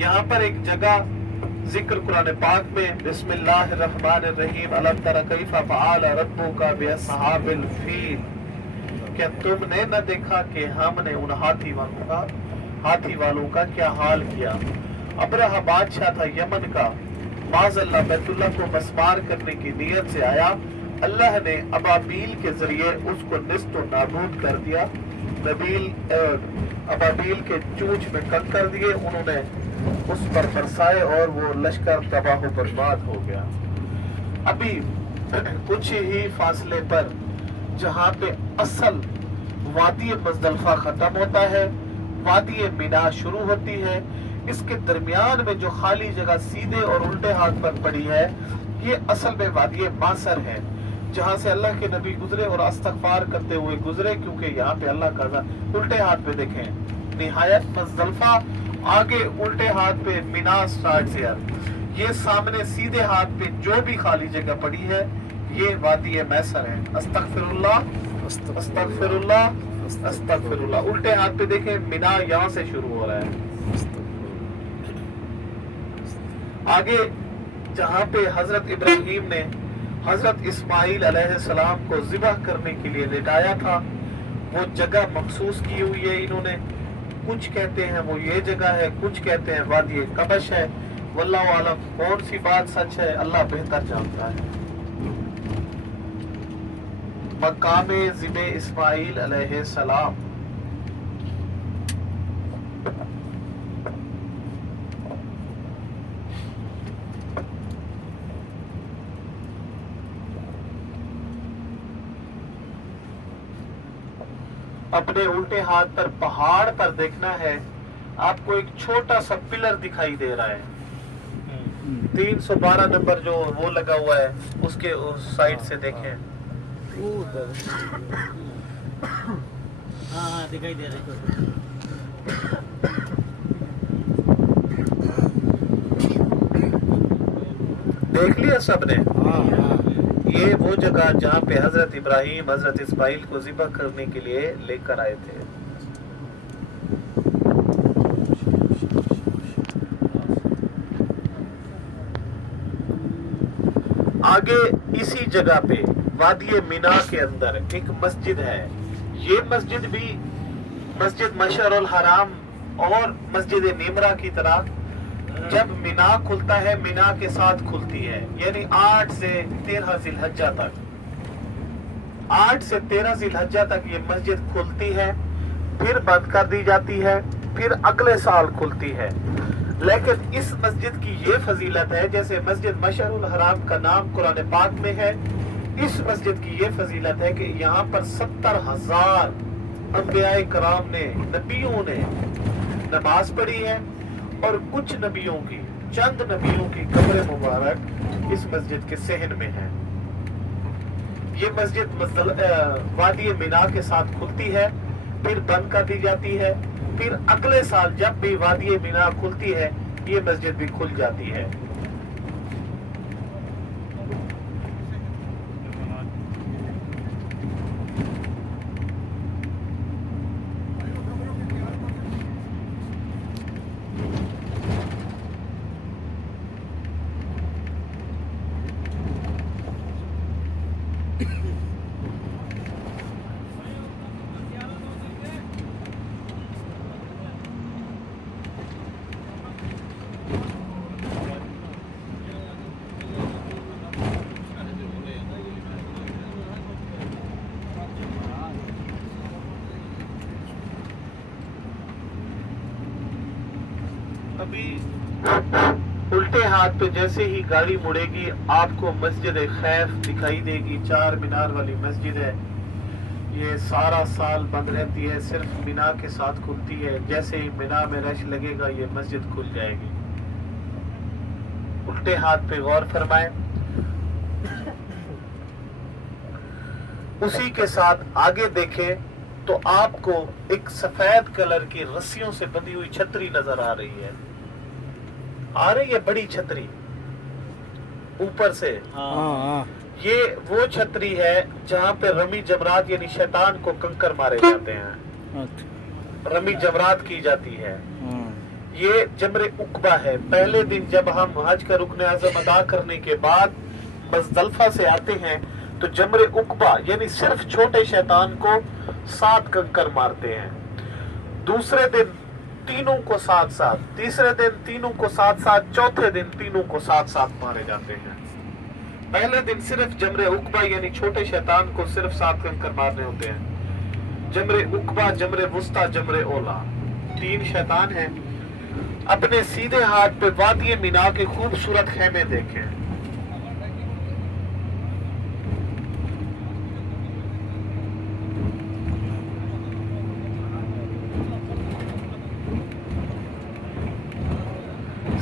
यहाँ पर एक जगह जिक्र कुरान पाक में बिस्मिल्लाहिर्रहमानिर्रहीम अलम तरा कैफा फअल रब्बुका बिअस्हाबिल फील, क्या तुमने न देखा कि हमने उन हाथी वालों का क्या हाल किया। अब्रहा बादशाह था यमन का, माज़अल्लाह बैतुल्लाह को मस्मार करने की नीयत से आया। अल्लाह ने अबाबील के जरिए उसको निस्त व नाबूद कर दिया। अबाबील के चूंच में कंकर दिए, उन्होंने उस पर बरसाए और वो लश्कर तबाह बर्बाद हो गया। अभी कुछ ही फासले पर जहाँ पे असल वादी मुज़दलिफ़ा खत्म होता है, वादी मिना शुरू होती है, इसके दरमियान में जो खाली जगह सीधे और उल्टे हाथ पर पड़ी है, ये असल में वादी मासर है, जहाँ से अल्लाह के नबी गुजरे और इस्तग़फ़ार करते हुए गुजरे, क्योंकि यहाँ पे अल्लाह का उल्टे हाथ पे देखें निहायत मुज़दलिफ़ा, आगे उल्टे हाथ पे मिना स्टार्ट से ये सामने सीधे हाथ पे जो भी खाली जगह पड़ी है ये वादी मैसर है। अस्तग़फिरुल्लाह अस्तग़फिरुल्लाह अस्तग़फिरुल्लाह। उल्टे हाथ पे देखें मिना यहाँ से शुरू हो रहा है। आगे जहाँ पे हजरत इब्राहीम ने हजरत इस्माइल अलैहिस्सलाम को ज़िबह करने के लिए लेटाया था, वो जगह मखसूस की हुई है इन्होंने। कुछ कहते हैं वो ये जगह है, कुछ कहते हैं वादी कबश है। वल्लाहु आलम कौन सी बात सच है अल्लाह बेहतर जानता है। मकामे ज़िबे इस्माइल अलैहिस्सलाम। अपने उल्टे हाथ पर पहाड़ पर देखना है, आपको एक छोटा सा पिलर दिखाई दे रहा है। 312 नंबर जो वो लगा हुआ है उसके उस साइड से देखें। हाँ दिखाई दे रहा है। देख लिया सबने? ये वो जगह जहाँ पे हजरत इब्राहीम हजरत इस्माइल को ज़िबह करने के लिए लेकर आए थे। आगे इसी जगह पे वादी मिना के अंदर एक मस्जिद है। ये मस्जिद भी मस्जिद मशअरुल हराम और मस्जिद निमरा की तरह जब मिना खुलता है मिना के साथ खुलती है, यानी 8 से 13 ज़िलहज्जा तक, 8 से 13 ज़िलहज्जा तक ये मस्जिद खुलती है, फिर बंद कर दी जाती है, फिर अगले साल खुलती है। लेकिन इस मस्जिद की ये फजीलत है, जैसे मस्जिद मशअरुल हराम का नाम कुरान पाक में है, इस मस्जिद की ये फजीलत है कि यहाँ पर 70,000 अंबियाए कराम ने, नबियों ने नमाज पढ़ी है, और कुछ नबियों की, चंद नबियों की कब्र मुबारक इस मस्जिद के सहन में है। ये मस्जिद वादी मिना के साथ खुलती है, फिर बंद कर दी जाती है, फिर अगले साल जब भी वादी मिना खुलती है ये मस्जिद भी खुल जाती है। अभी उल्टे हाथ पे जैसे ही गाड़ी मुड़ेगी आपको मस्जिद खैफ दिखाई देगी। 4 मीनार वाली मस्जिद है, ये सारा साल बंद रहती है, सिर्फ मिना के साथ खुलती है। जैसे ही मिना में रश लगेगा ये मस्जिद खुल जाएगी। उल्टे हाथ पे गौर फरमाएं। उसी के साथ आगे देखें तो आपको एक सफेद कलर की रस्सियों से बंधी हुई छतरी नजर आ रही है। आ रही है बड़ी छतरी ऊपर से। ये वो छतरी है जहाँ पे रमी जमरात यानी शैतान को कंकर मारे जाते हैं, रमी जमरात की जाती है। ये जमरे उकबा है। पहले दिन जब हम हज का रुकन आज़म अदा करने के बाद मुज़दलिफा से आते हैं तो जमरे उकबा यानी सिर्फ छोटे शैतान को 7 कंकर मारते हैं। दूसरे दिन तीनों को साथ साथ, तीसरे दिन तीनों को साथ साथ, चौथे दिन तीनों को साथ साथ मारे जाते हैं। पहले दिन सिर्फ जमरे उकबा यानी छोटे शैतान को सिर्फ 7 कंकर मारने होते हैं। जमरे उकबा, जमरे वुस्ता, जमरे ओला, 3 शैतान हैं। अपने सीधे हाथ पे वादी मीना के खूबसूरत खेमे देखें।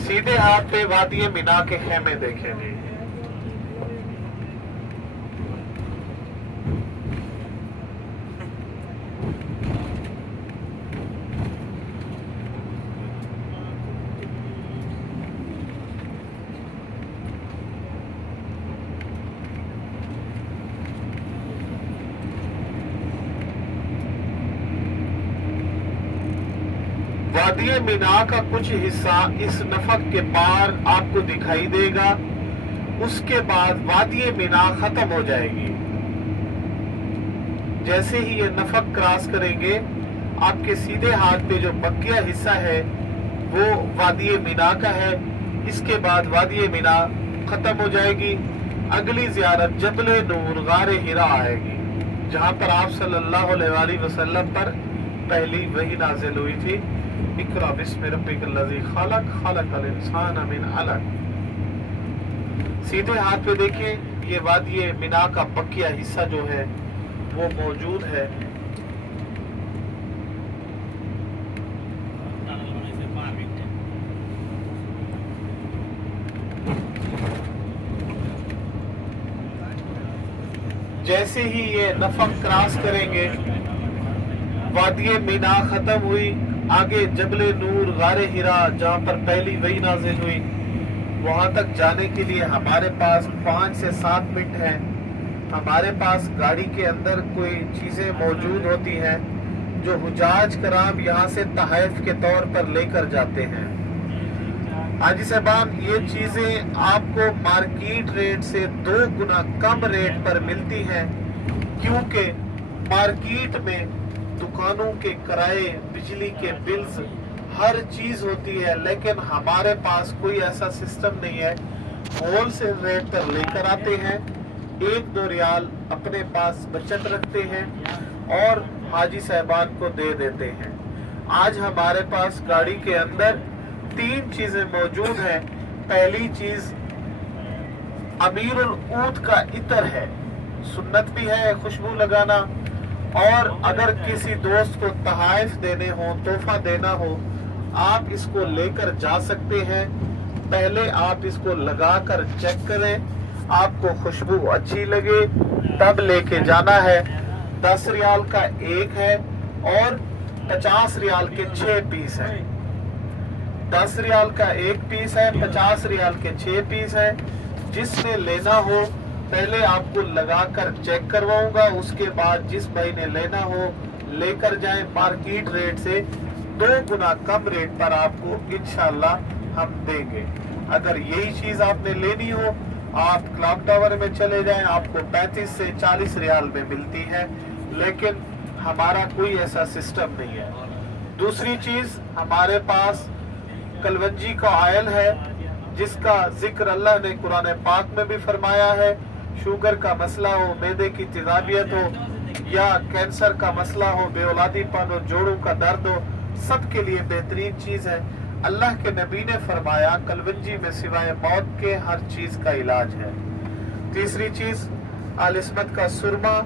सीधे हाथ पे वादी मीना के खेमे देखेंगे। वादी मीना का कुछ हिस्सा इस नफक के पार आपको दिखाई देगा। उसके बाद वादी मीना खत्म हो जाएगी। जैसे ही ये नफक क्रॉस करेंगे आपके सीधे हाथ पे जो बकिया हिस्सा है वो वादी मीना का है। इसके बाद वादी मीना खत्म हो जाएगी। अगली ज़ियारत जबल नूर गारे हिरा आएगी, जहां पर आप सल्लल्लाहु अलैहि वसल्लम पर पहली वही नाजिल हुई थी, इक़रा बिस्मि रब्बिकल्लज़ी खलक़ खलक़ल इंसान मिन अलक़। सीधे हाथ पे देखें, ये वादी मीना का बकिया हिस्सा जो है वो मौजूद है। जैसे ही ये नफक क्रॉस करेंगे वादी मीना खत्म हुई। आगे जबल नूर गारे हिरा जहां पर पहली वही नाजिल हुई, वहां तक जाने के लिए हमारे पास 5 से 7 मिनट है। हमारे पास गाड़ी के अंदर कोई चीजें मौजूद होती हैं जो हुजाज कराम यहाँ से तहफ़ के तौर पर लेकर जाते हैं। हाजी साहबान, ये चीजें आपको मार्केट रेट से 2 गुना कम रेट पर मिलती हैं, क्योंकि मार्केट में दुकानों के किराए, बिजली के बिल्स, हर चीज होती है, लेकिन हमारे पास कोई ऐसा सिस्टम नहीं है। होलसेल रेट पर लेकर आते हैं, 1-2 रियाल अपने पास बचत रखते हैं और हाजी साहबान को दे देते हैं। आज हमारे पास गाड़ी के अंदर 3 चीजें मौजूद हैं। पहली चीज अमीरुल ऊद का इतर है, सुन्नत भी है खुशबू लगाना, और अगर किसी दोस्त को तोहफा देने हो, तोहफा देना हो, आप इसको लेकर जा सकते हैं। पहले आप इसको लगाकर चेक करें, आपको खुशबू अच्छी लगे तब लेके जाना है। 10 रियाल का एक है और 50 रियाल के 6 पीस हैं। 10 रियाल का एक पीस है, 50 रियाल के 6 पीस है। जिसने लेना हो पहले आपको लगाकर चेक करवाऊंगा, उसके बाद जिस भाई ने लेना हो लेकर जाएं। मार्केट रेट से 2 गुना कम रेट पर आपको इंशाल्लाह हम देंगे। अगर यही चीज आपने लेनी हो आप क्लॉक टावर में चले जाएं, आपको 35 से 40 रियाल में मिलती है, लेकिन हमारा कोई ऐसा सिस्टम नहीं है। दूसरी चीज, हमारे पास कलवंजी का ऑयल है जिसका जिक्र अल्लाह ने कुरान पाक में भी फरमाया है। शुगर का मसला हो, मैदे की तेजाबियत हो या कैंसर का मसला हो, बेऔलादीपन हो, जोड़ों का दर्द हो, सबके लिए बेहतरीन चीज है। अल्लाह के नबी ने फरमाया कलवंजी में सिवाय मौत के हर चीज का इलाज है। तीसरी चीज आलिस्मत का सुरमा।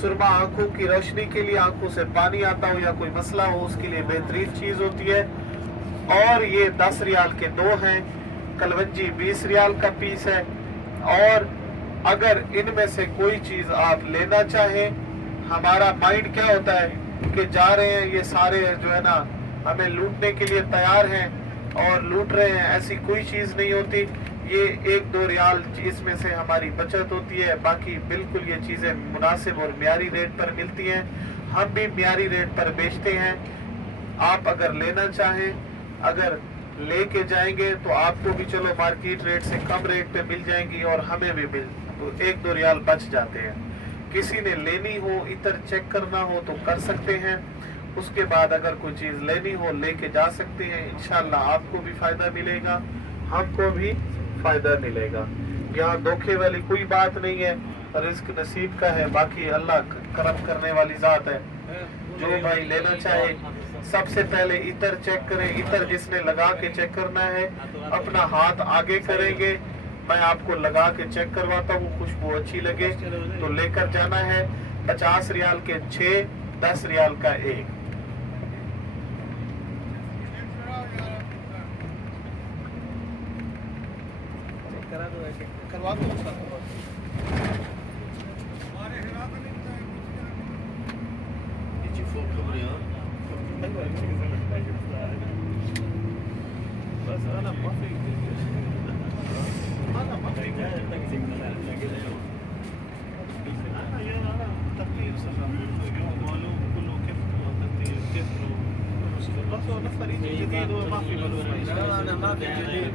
सुरमा आंखों की रोशनी के लिए, आंखों से पानी आता हो या कोई मसला हो उसके लिए बेहतरीन चीज होती है। और ये 10 रियाल के 2 हैं। कलवंजी 20 रियाल का पीस है। और अगर इनमें से कोई चीज आप लेना चाहें, हमारा माइंड क्या होता है कि जा रहे हैं ये सारे जो है ना हमें लूटने के लिए तैयार हैं और लूट रहे हैं, ऐसी कोई चीज नहीं होती। ये 1-2 रियाल इसमें से हमारी बचत होती है, बाकी बिल्कुल ये चीजें मुनासिब और म्यारी रेट पर मिलती हैं। हम भी म्यारी रेट पर बेचते हैं। आप अगर लेना चाहें اگر لے کے جائیں گے تو آپ کو بھی چلو مارکیٹ ریٹ سے کم ریٹ پہ مل جائیں گی اور ہمیں بھی تو 1-2 ریال بچ جاتے ہیں. کسی نے لینی ہو عطر چیک کرنا ہو تو کر سکتے ہیں. اس کے بعد اگر کوئی چیز لینی ہو لے کے جا سکتے ہیں. انشاءاللہ آپ کو بھی فائدہ ملے گا, ہم کو بھی فائدہ ملے گا. یہاں دھوکے والی کوئی بات نہیں ہے, رزق نصیب کا ہے, باقی اللہ کرم کرنے والی ذات ہے. جو بھائی لینا چاہے سب سے پہلے عطر چیک کریں. عطر جس نے لگا کے چیک کرنا ہے اپنا ہاتھ آگے کریں گے, میں آپ کو لگا کے چیک کرواتا ہوں, خوشبو اچھی لگے تو لے کر جانا ہے. 50 ریال کے 6, 10 ریال کا 1. کروا دو بس انا ما في تقرير كله كيف بس هو نفر يجي جديد وما في معلومه. لا انا ما في جديد.